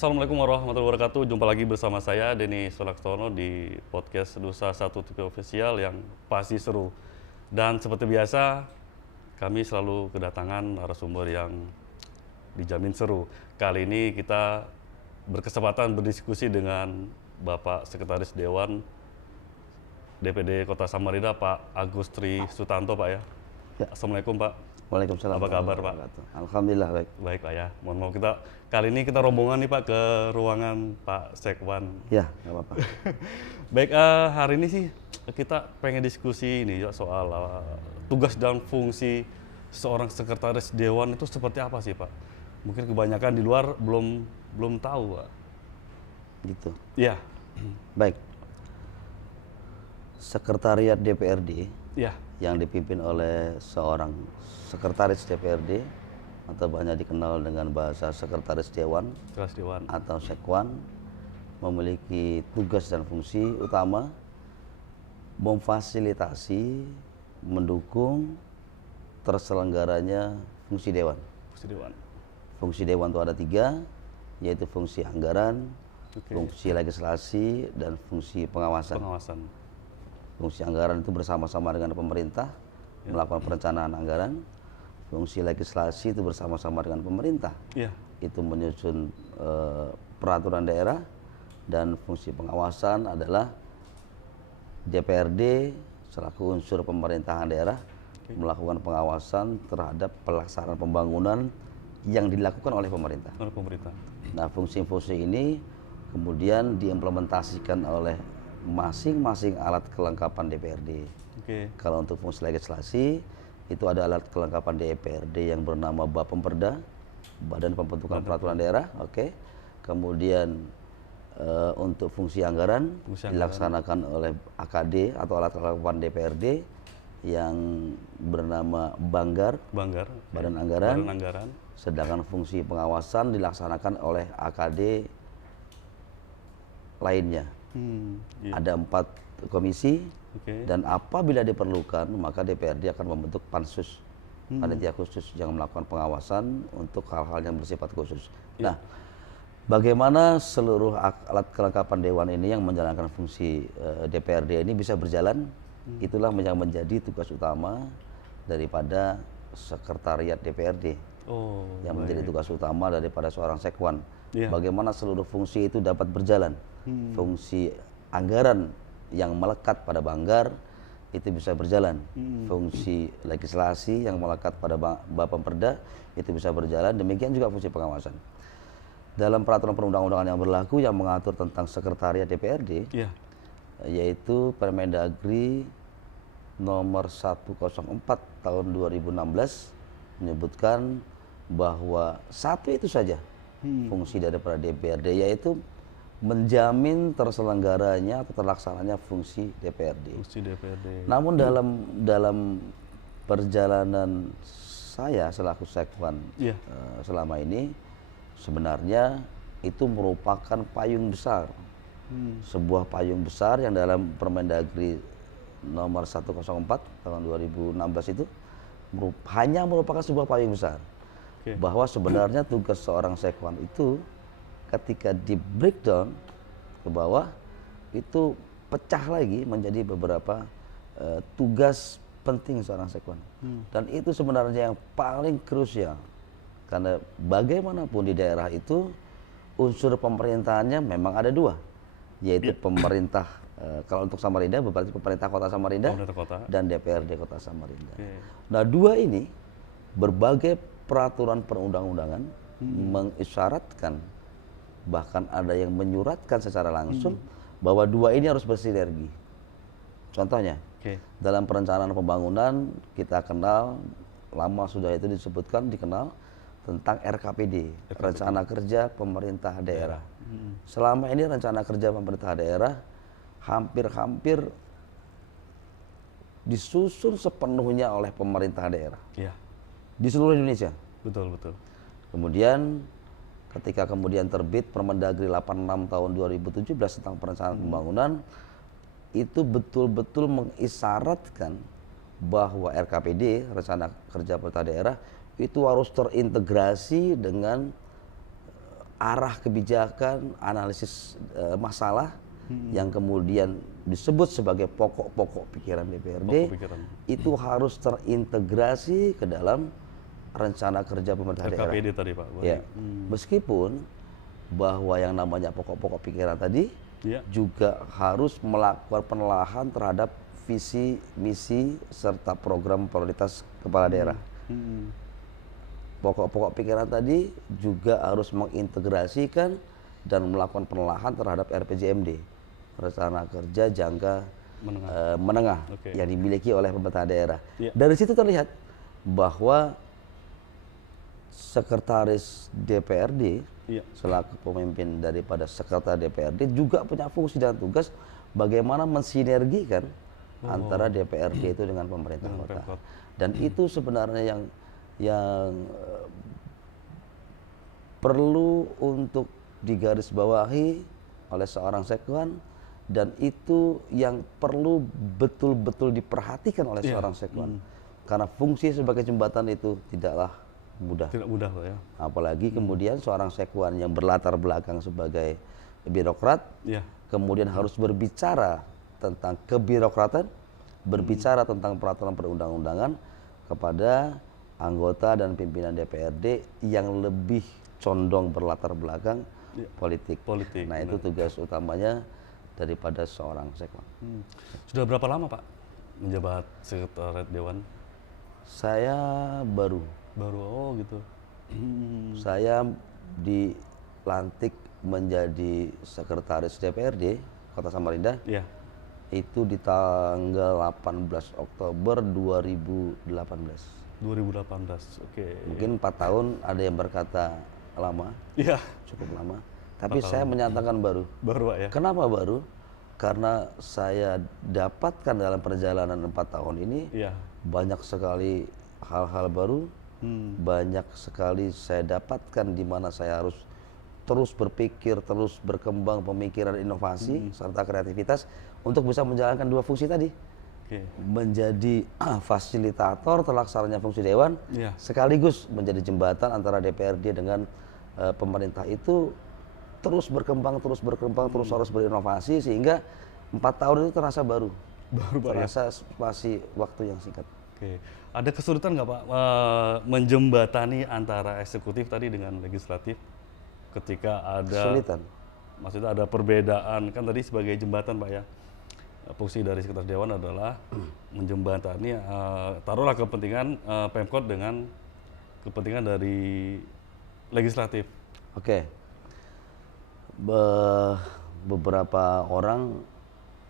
Assalamualaikum warahmatullahi wabarakatuh. Jumpa lagi bersama saya Denny Sulaksono di podcast Nusa 1 TV Official yang pasti seru. Dan seperti biasa, kami selalu kedatangan narasumber yang dijamin seru. Kali ini kita berkesempatan berdiskusi dengan Bapak Sekretaris Dewan DPD Kota Samarinda, Pak Agus Tri Sutanto, Pak ya. Ya. Assalamualaikum, Pak. Waalaikumsalam. Apa kabar, Pak? Alhamdulillah baik. Baik, Pak ya. Mohon maaf kali ini kita rombongan nih, Pak, ke ruangan Pak Sekwan. Ya, nggak apa-apa. Baik, hari ini sih kita pengen diskusi ini ya soal tugas dan fungsi seorang sekretaris dewan itu seperti apa sih, Pak? Mungkin kebanyakan di luar belum tahu, Pak. Gitu. Iya. Baik. Sekretariat DPRD Iya. yang dipimpin oleh seorang sekretaris DPRD atau banyak dikenal dengan bahasa sekretaris dewan Sekretaris dewan. atau sekwan memiliki tugas dan fungsi utama memfasilitasi, mendukung terselenggaranya fungsi dewan. Fungsi dewan. Fungsi dewan itu ada 3, yaitu fungsi anggaran, Oke. fungsi legislasi, dan fungsi pengawasan. Pengawasan. Fungsi anggaran itu bersama-sama dengan pemerintah melakukan perencanaan anggaran. Fungsi legislasi itu bersama-sama dengan pemerintah, Iya. itu menyusun peraturan daerah, dan fungsi pengawasan adalah DPRD selaku unsur pemerintahan daerah melakukan pengawasan terhadap pelaksanaan pembangunan yang dilakukan oleh pemerintah. Oleh pemerintah. Nah, fungsi-fungsi ini kemudian diimplementasikan oleh masing-masing alat kelengkapan DPRD. Oke. Kalau untuk fungsi legislasi, itu ada alat kelengkapan DPRD yang bernama Bapemperda, Badan Pembentukan Peraturan Daerah. Oke. Kemudian untuk fungsi anggaran dilaksanakan oleh AKD atau alat kelengkapan DPRD yang bernama Banggar, Banggar. Badan Anggaran. Badan Anggaran. Sedangkan fungsi pengawasan dilaksanakan oleh AKD lainnya. Iya. Ada 4 komisi, Oke. dan apabila diperlukan maka DPRD akan membentuk pansus, panitia khusus yang melakukan pengawasan untuk hal-hal yang bersifat khusus. Nah, bagaimana seluruh alat kelengkapan dewan ini yang menjalankan fungsi DPRD ini bisa berjalan, itulah yang menjadi tugas utama daripada sekretariat DPRD. Oh, Yang menjadi tugas utama daripada seorang sekwan. Iya. Bagaimana seluruh fungsi itu dapat berjalan. Fungsi anggaran yang melekat pada Banggar itu bisa berjalan. Fungsi legislasi yang melekat pada Bapemperda itu bisa berjalan. Demikian juga fungsi pengawasan. Dalam peraturan perundang-undangan yang berlaku yang mengatur tentang sekretariat DPRD, Iya. yaitu Permendagri nomor 104 tahun 2016 menyebutkan bahwa satu itu saja fungsi daripada DPRD, yaitu menjamin terselenggaranya atau terlaksananya fungsi DPRD. Fungsi DPRD. Namun dalam perjalanan saya selaku sekwan Iya. selama ini, sebenarnya itu merupakan payung besar, sebuah payung besar yang dalam Permendagri nomor 104 tahun 2016 itu hanya merupakan sebuah payung besar. Oke. Bahwa sebenarnya tugas seorang sekwan itu ketika di breakdown ke bawah itu pecah lagi menjadi beberapa tugas penting seorang sekwan. Dan itu sebenarnya yang paling krusial, karena bagaimanapun di daerah itu unsur pemerintahannya memang ada 2, yaitu pemerintah, kalau untuk Samarinda berarti pemerintah Kota Samarinda, Pemerintah kota. dan DPRD Kota Samarinda. Oke. Nah, 2 ini berbagai peraturan perundang-undangan mengisyaratkan, bahkan ada yang menyuratkan secara langsung bahwa 2 ini harus bersinergi. Contohnya, Oke. dalam perencanaan pembangunan kita kenal, lama sudah itu dikenal tentang RKPD, Rencana Kerja Pemerintah Daerah. Selama ini rencana kerja pemerintah daerah hampir disusun sepenuhnya oleh pemerintah daerah Iya. di seluruh Indonesia. Betul, betul. Kemudian ketika terbit Permendagri 86 tahun 2017 tentang perencanaan pembangunan, itu betul-betul mengisyaratkan bahwa RKPD, Rencana Kerja Pemerintah Daerah, itu harus terintegrasi dengan arah kebijakan, analisis masalah yang kemudian disebut sebagai pokok-pokok pikiran DPRD, itu harus terintegrasi ke dalam rencana kerja pemerintah daerah. RKPD tadi Pak. Ya. Meskipun bahwa yang namanya pokok-pokok pikiran tadi juga harus melakukan penelahan terhadap visi, misi, serta program prioritas kepala daerah. Pokok-pokok pikiran tadi juga harus mengintegrasikan dan melakukan penelahan terhadap RPJMD, rencana kerja jangka menengah yang dimiliki oleh pemerintah daerah. Dari situ terlihat bahwa sekretaris DPRD selaku pemimpin daripada sekretariat DPRD juga punya fungsi dan tugas bagaimana mensinergikan antara DPRD itu dengan pemerintah kota. Dan itu sebenarnya yang perlu untuk digarisbawahi oleh seorang sekwan, dan itu yang perlu betul-betul diperhatikan oleh seorang sekwan. Karena fungsi sebagai jembatan itu tidaklah mudah. Tidak mudah Pak ya. Apalagi kemudian seorang sekwan yang berlatar belakang sebagai birokrat, kemudian harus berbicara tentang kebirokratan, berbicara tentang peraturan perundang-undangan kepada anggota dan pimpinan DPRD yang lebih condong berlatar belakang politik. Nah itu tugas utamanya daripada seorang sekwan. Sudah berapa lama Pak menjabat sekretariat Dewan? Saya baru. Oh gitu. Saya dilantik menjadi sekretaris DPRD Kota Samarinda. Itu di tanggal 18 Oktober 2018. 2018, oke. Mungkin 4 tahun, ada yang berkata lama, cukup lama. Tapi saya menyatakan baru. Baru Pak ya? Kenapa baru? Karena saya dapatkan dalam perjalanan 4 tahun ini banyak sekali hal-hal baru, banyak sekali saya dapatkan di mana saya harus terus berpikir, terus berkembang pemikiran, inovasi, serta kreativitas untuk bisa menjalankan dua fungsi tadi. Menjadi fasilitator terlaksananya fungsi Dewan, sekaligus menjadi jembatan antara DPRD dengan pemerintah itu terus berkembang, terus harus berinovasi, sehingga 4 tahun itu terasa baru terasa masih waktu yang singkat. Ada kesulitan nggak Pak menjembatani antara eksekutif tadi dengan legislatif ketika ada kesulitan? Maksudnya ada perbedaan, kan tadi sebagai jembatan Pak ya, fungsi dari sekretaris Dewan adalah menjembatani taruhlah kepentingan Pemkot dengan kepentingan dari legislatif. Beberapa orang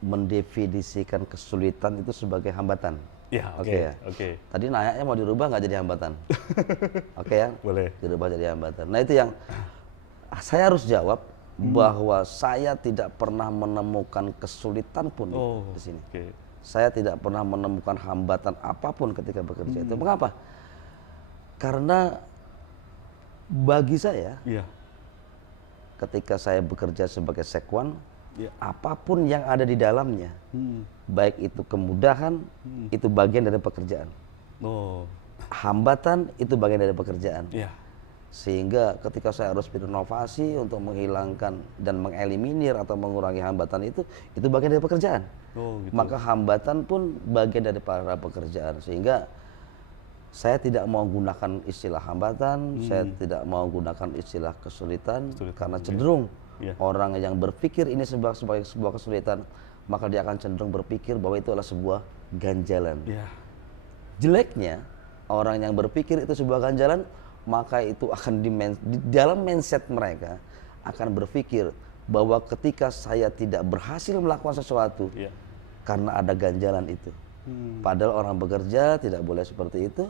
mendefinisikan kesulitan itu sebagai hambatan. Tadi nanyanya mau dirubah nggak jadi hambatan? Boleh. Dirubah jadi hambatan. Nah itu yang saya harus jawab, bahwa saya tidak pernah menemukan kesulitan pun di sini. Saya tidak pernah menemukan hambatan apapun ketika bekerja itu. Mengapa? Karena bagi saya, ketika saya bekerja sebagai sekwan, apapun yang ada di dalamnya, baik itu kemudahan, itu bagian dari pekerjaan. Hambatan itu bagian dari pekerjaan. Sehingga ketika saya harus berinovasi untuk menghilangkan dan mengeliminir atau mengurangi hambatan itu bagian dari pekerjaan. Maka hambatan pun bagian dari para pekerjaan. Sehingga saya tidak mau gunakan istilah hambatan, saya tidak mau gunakan istilah kesulitan, karena cenderung orang yang berpikir ini sebagai sebuah kesulitan, maka dia akan cenderung berpikir bahwa itu adalah sebuah ganjalan. Jeleknya orang yang berpikir itu sebuah ganjalan, maka itu akan di dalam mindset mereka akan berpikir bahwa ketika saya tidak berhasil melakukan sesuatu karena ada ganjalan itu. Padahal orang bekerja tidak boleh seperti itu.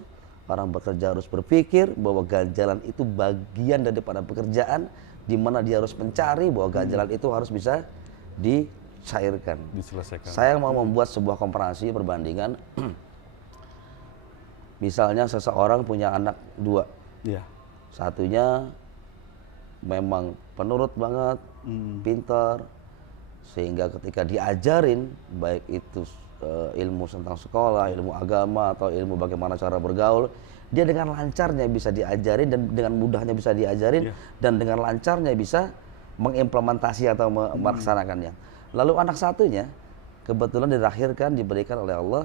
Orang bekerja harus berpikir bahwa ganjalan itu bagian daripada pekerjaan, di mana dia harus mencari bahwa ganjalan itu harus bisa dicairkan. Diselesaikan. Saya mau membuat sebuah komparasi perbandingan. Misalnya seseorang punya anak 2. Satunya memang penurut banget, pintar, sehingga ketika diajarin baik itu ilmu tentang sekolah, ilmu agama, atau ilmu bagaimana cara bergaul, dia dengan lancarnya bisa diajarin dan dengan mudahnya bisa diajarin dan dengan lancarnya bisa mengimplementasi atau melaksanakannya. Lalu anak satunya kebetulan dilahirkan diberikan oleh Allah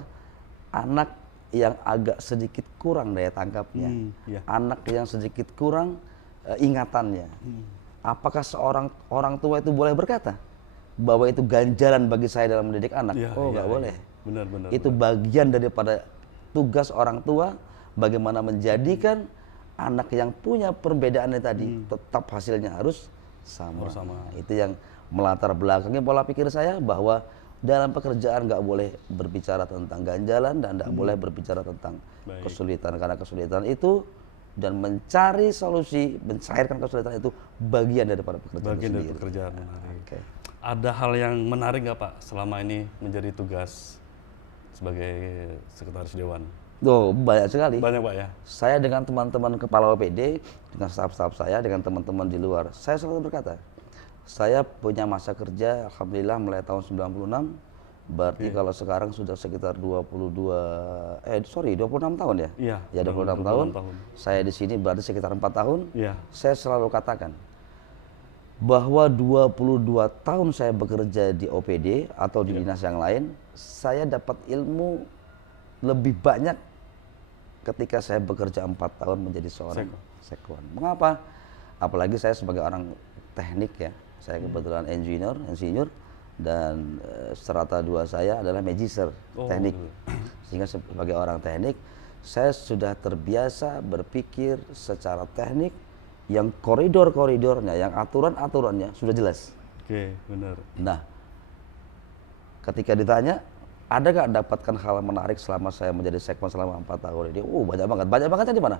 anak yang agak sedikit kurang daya tangkapnya, anak yang sedikit kurang ingatannya. Apakah seorang orang tua itu boleh berkata bahwa itu ganjaran bagi saya dalam mendidik anak? Nggak boleh. Benar. Itu bagian daripada tugas orang tua bagaimana menjadikan anak yang punya perbedaannya tadi tetap hasilnya harus sama. Itu yang melatar belakangi pola pikir saya bahwa dalam pekerjaan nggak boleh berbicara tentang ganjalan dan nggak boleh berbicara tentang kesulitan, karena kesulitan itu dan mencari solusi, mencairkan kesulitan itu bagian daripada pekerjaan. Bagian dari pekerjaan, menarik. Ada hal yang menarik nggak Pak selama ini menjadi tugas sebagai sekretaris dewan? Banyak sekali. Banyak Pak ya. Saya dengan teman-teman kepala OPD, dengan staf-staf saya, dengan teman-teman di luar, saya selalu berkata, saya punya masa kerja alhamdulillah mulai tahun 96, berarti kalau sekarang sudah sekitar 26 tahun ya? Iya. Ya 26 tahun. Saya di sini berarti sekitar 4 tahun. Iya. Saya selalu katakan bahwa 22 tahun saya bekerja di OPD atau di dinas yang lain, saya dapat ilmu lebih banyak ketika saya bekerja 4 tahun menjadi seorang sekwan. Mengapa? Apalagi saya sebagai orang teknik ya. Saya kebetulan insinyur dan strata 2 saya adalah magister teknik. Sehingga sebagai orang teknik, saya sudah terbiasa berpikir secara teknik yang koridor-koridornya, yang aturan-aturannya sudah jelas. Benar. Nah, ketika ditanya, ada nggak dapatkan hal menarik selama saya menjadi sekwan selama 4 tahun ini? Banyak banget. Banyak bangetnya di mana?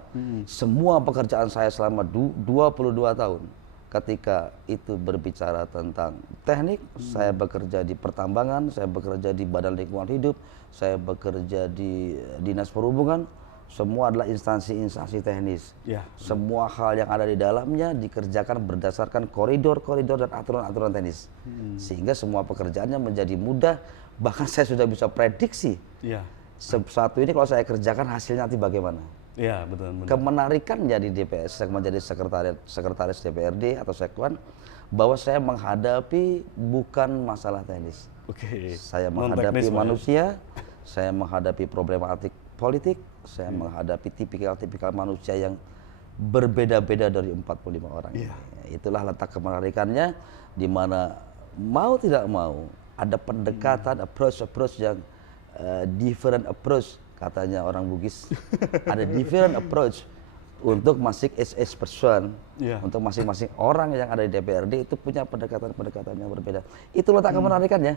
Semua pekerjaan saya selama 22 tahun. Ketika itu berbicara tentang teknik, saya bekerja di pertambangan, saya bekerja di Badan Lingkungan Hidup, saya bekerja di Dinas Perhubungan, semua adalah instansi-instansi teknis. Semua hal yang ada di dalamnya dikerjakan berdasarkan koridor-koridor dan aturan-aturan teknis. Sehingga semua pekerjaannya menjadi mudah, bahkan saya sudah bisa prediksi. Satu ini kalau saya kerjakan hasilnya nanti bagaimana. Betul. Kemenarikannya di DPS, saya menjadi sekretaris DPRD atau sekwan, bahwa saya menghadapi bukan masalah teknis. Saya menghadapi manusia, saya menghadapi problematik politik, saya menghadapi tipikal-tipikal manusia yang berbeda-beda dari 45 orang. Itulah letak kemenarikannya, di mana mau tidak mau ada pendekatan approach yang different approach, katanya orang Bugis. Ada different approach untuk masing-masing person, untuk masing-masing orang yang ada di DPRD itu punya pendekatan-pendekatan yang berbeda. Itu letak kemenarikannya.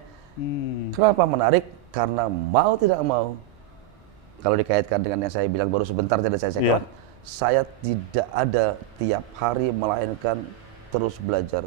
Kenapa menarik? Karena mau tidak mau, kalau dikaitkan dengan yang saya bilang baru sebentar jadi saya sekwan, saya tidak ada tiap hari melainkan terus belajar.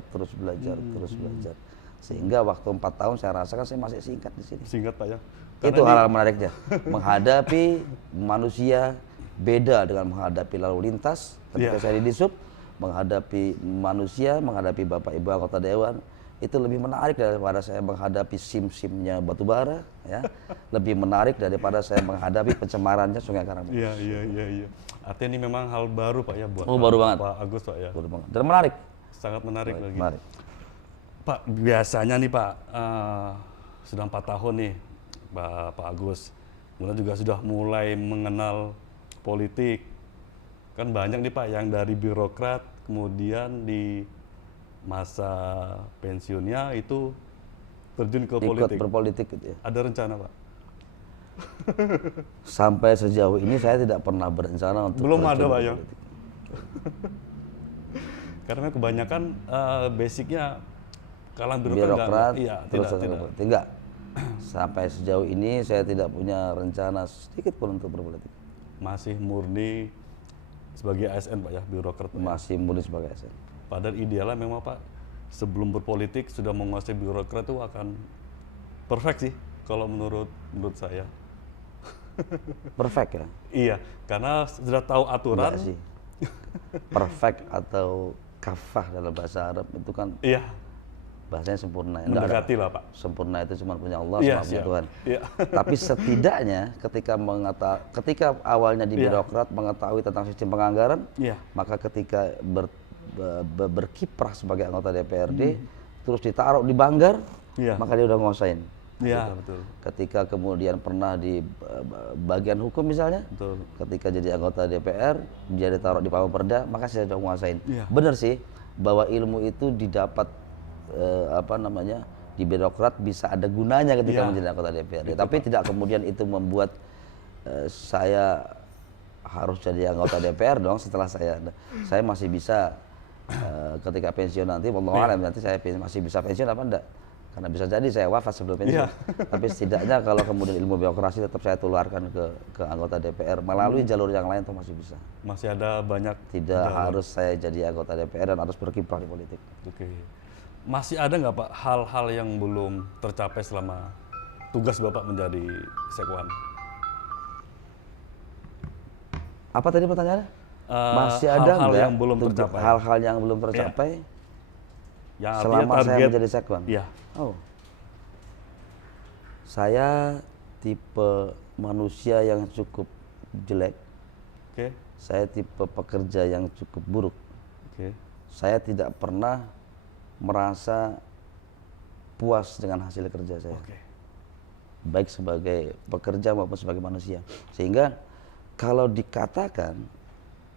Sehingga waktu 4 tahun saya rasakan saya masih singkat di sini. Singkat Pak ya. Itu hal-hal menariknya. Menghadapi manusia beda dengan menghadapi lalu lintas ketika saya di Disub, menghadapi manusia, menghadapi Bapak Ibu anggota dewan, itu lebih menarik daripada saya menghadapi sim-simnya batubara, ya. Lebih menarik daripada saya menghadapi pencemarannya Sungai Karamurus. Iya. Artinya ini memang hal baru Pak ya buat baru banget. Pak Agus Pak ya. Baru banget. Dan menarik. Sangat menarik lagi. Menarik. Pak, biasanya nih Pak, sudah 4 tahun nih Pak Agus, kemudian juga sudah mulai mengenal politik. Kan banyak nih Pak yang dari birokrat, kemudian di masa pensiunnya itu terjun ke politik. Ikut berpolitik gitu ya. Ada rencana Pak? Sampai sejauh ini saya tidak pernah berencana untuk belum ada Pak ya. politik. Karena kebanyakan basicnya kalangan birokrat, tidak. Enggak. Sampai sejauh ini saya tidak punya rencana sedikit pun untuk berpolitik. Masih murni sebagai ASN Pak ya, birokrat. Masih murni sebagai ASN. Padahal idealnya memang Pak, sebelum berpolitik sudah menguasai birokrat itu akan perfect sih kalau menurut saya. Perfect ya? Iya, karena sudah tahu aturan. Enggak sih. Perfect atau kafah dalam bahasa Arab itu kan bahasanya sempurna. Enggak, Mendekati lah Pak. sempurna itu cuma punya Allah, Iya, sama punya siap. Tuhan. Iya. Tapi setidaknya ketika awalnya di Iya. birokrat mengetahui tentang sistem penganggaran, Iya. maka ketika berkiprah sebagai anggota DPRD, terus ditaruh di Banggar, Iya. maka dia udah nguasain. Iya, betul. Ketika kemudian pernah di bagian hukum misalnya, Betul. ketika jadi anggota DPR, dia ditaruh di Pamperda, maka saya sudah menguasain. Iya. Benar sih, bahwa ilmu itu didapat di birokrat bisa ada gunanya ketika Iya. menjadi anggota DPRD. Itu, Tapi Pak. tidak kemudian itu membuat saya harus jadi anggota DPR dong setelah saya masih bisa ketika pensiun nanti, wallahu alam, nanti saya masih bisa pensiun apa enggak? Karena bisa jadi saya wafat sebelum pensiun. Iya. Tapi setidaknya kalau kemudian ilmu birokrasi tetap saya tularkan ke anggota DPR melalui jalur yang lain, itu masih bisa. Masih ada banyak Tidak harus saya jadi anggota DPR dan harus berkiprah di politik. Oke. Masih ada nggak Pak hal-hal yang belum tercapai selama tugas Bapak menjadi sekwan? Apa tadi pertanyaannya? Eh, Masih ada hal-hal nggak yang belum tercapai. hal-hal yang belum tercapai Yang artinya selama saya target. menjadi sekwan? Iya. Oh, saya tipe manusia yang cukup jelek. Oke. Saya tipe pekerja yang cukup buruk. Oke. Saya tidak pernah merasa puas dengan hasil kerja saya, Oke. baik sebagai pekerja maupun sebagai manusia. Sehingga kalau dikatakan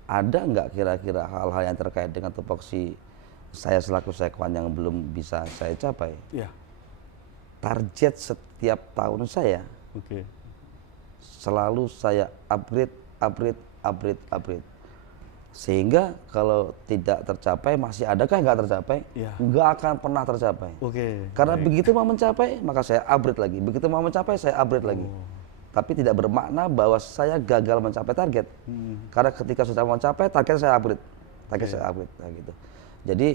ada nggak kira-kira hal-hal yang terkait dengan tupoksi saya selaku sekwan yang belum bisa saya capai, Iya. target setiap tahun saya Oke. selalu saya upgrade. Sehingga kalau tidak tercapai, masih adakah nggak tercapai? Iya. Nggak akan pernah tercapai. Oke. Karena Baik. begitu mau mencapai, maka saya upgrade lagi. Begitu mau mencapai, saya upgrade lagi. Tapi tidak bermakna bahwa saya gagal mencapai target. Karena ketika sudah mencapai, target saya upgrade. Nah, gitu. Jadi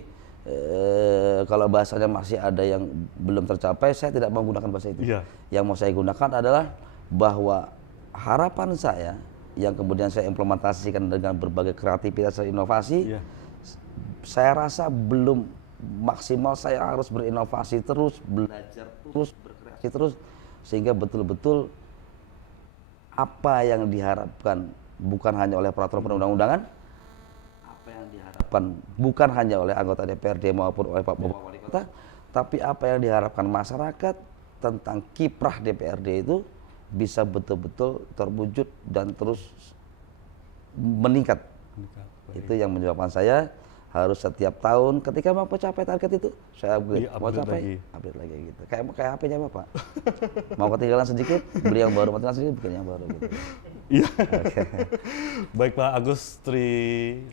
kalau bahasanya masih ada yang belum tercapai, saya tidak menggunakan bahasa itu. Iya. Yang mau saya gunakan adalah bahwa harapan saya yang kemudian saya implementasikan dengan berbagai kreativitas dan inovasi, Iya. saya rasa belum maksimal. Saya harus berinovasi terus, belajar terus, berkreasi terus, sehingga betul-betul apa yang diharapkan bukan hanya oleh peraturan perundang-undangan, apa yang diharapkan bukan hanya oleh anggota DPRD maupun oleh Pak Bapak Wali Kota, tapi apa yang diharapkan masyarakat tentang kiprah DPRD itu bisa betul-betul terwujud dan terus meningkat. Baik. Itu yang menyebabkan saya harus setiap tahun ketika mau mencapai target itu saya upgrade, mau Di-upgrade capai lagi. upgrade lagi gitu. Kayak HP-nya Bapak. Mau ketinggalan sedikit, beli yang baru, mau ketinggalan sedikit, beli yang baru gitu. Iya. Baik Pak Agus Tri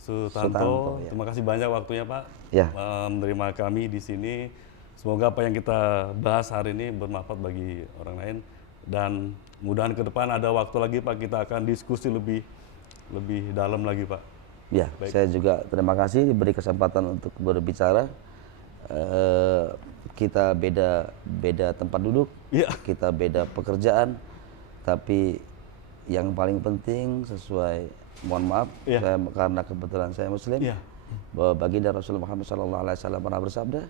Sutanto, Sutanto, ya. terima kasih banyak waktunya Pak Ya. menerima kami di sini. Semoga apa yang kita bahas hari ini bermanfaat bagi orang lain, dan mudahan ke depan ada waktu lagi Pak, kita akan diskusi lebih dalam lagi Pak. Ya, Baik. saya juga terima kasih diberi kesempatan untuk berbicara. Kita beda tempat duduk, Iya. kita beda pekerjaan, tapi yang paling penting sesuai, mohon maaf, Iya. karena kebetulan saya Muslim, Iya. bahwa baginda Rasulullah Muhammad SAW pernah bersabda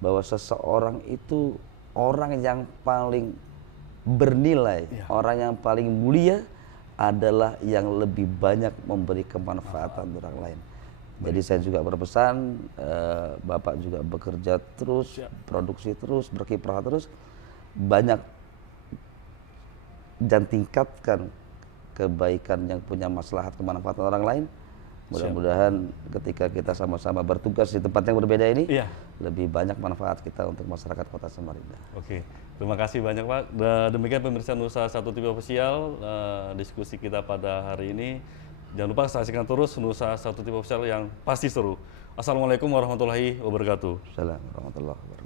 bahwa seseorang itu orang yang paling bernilai, Iya. orang yang paling mulia adalah yang lebih banyak memberi kemanfaatan untuk orang lain. Jadi saya juga berpesan, Bapak juga bekerja terus, Siap. produksi terus, berkiprah terus, banyak dan tingkatkan kebaikan yang punya maslahat kemanfaatan orang lain. Mudah-mudahan ketika kita sama-sama bertugas di tempat yang berbeda ini, Iya. lebih banyak manfaat kita untuk masyarakat Kota Samarinda. Oke, terima kasih banyak Pak. Demikian pemirsa Nusa 1 TV Official, diskusi kita pada hari ini. Jangan lupa saksikan terus Nusa 1 TV Official yang pasti seru. Assalamualaikum warahmatullahi wabarakatuh. Assalamualaikum warahmatullahi wabarakatuh.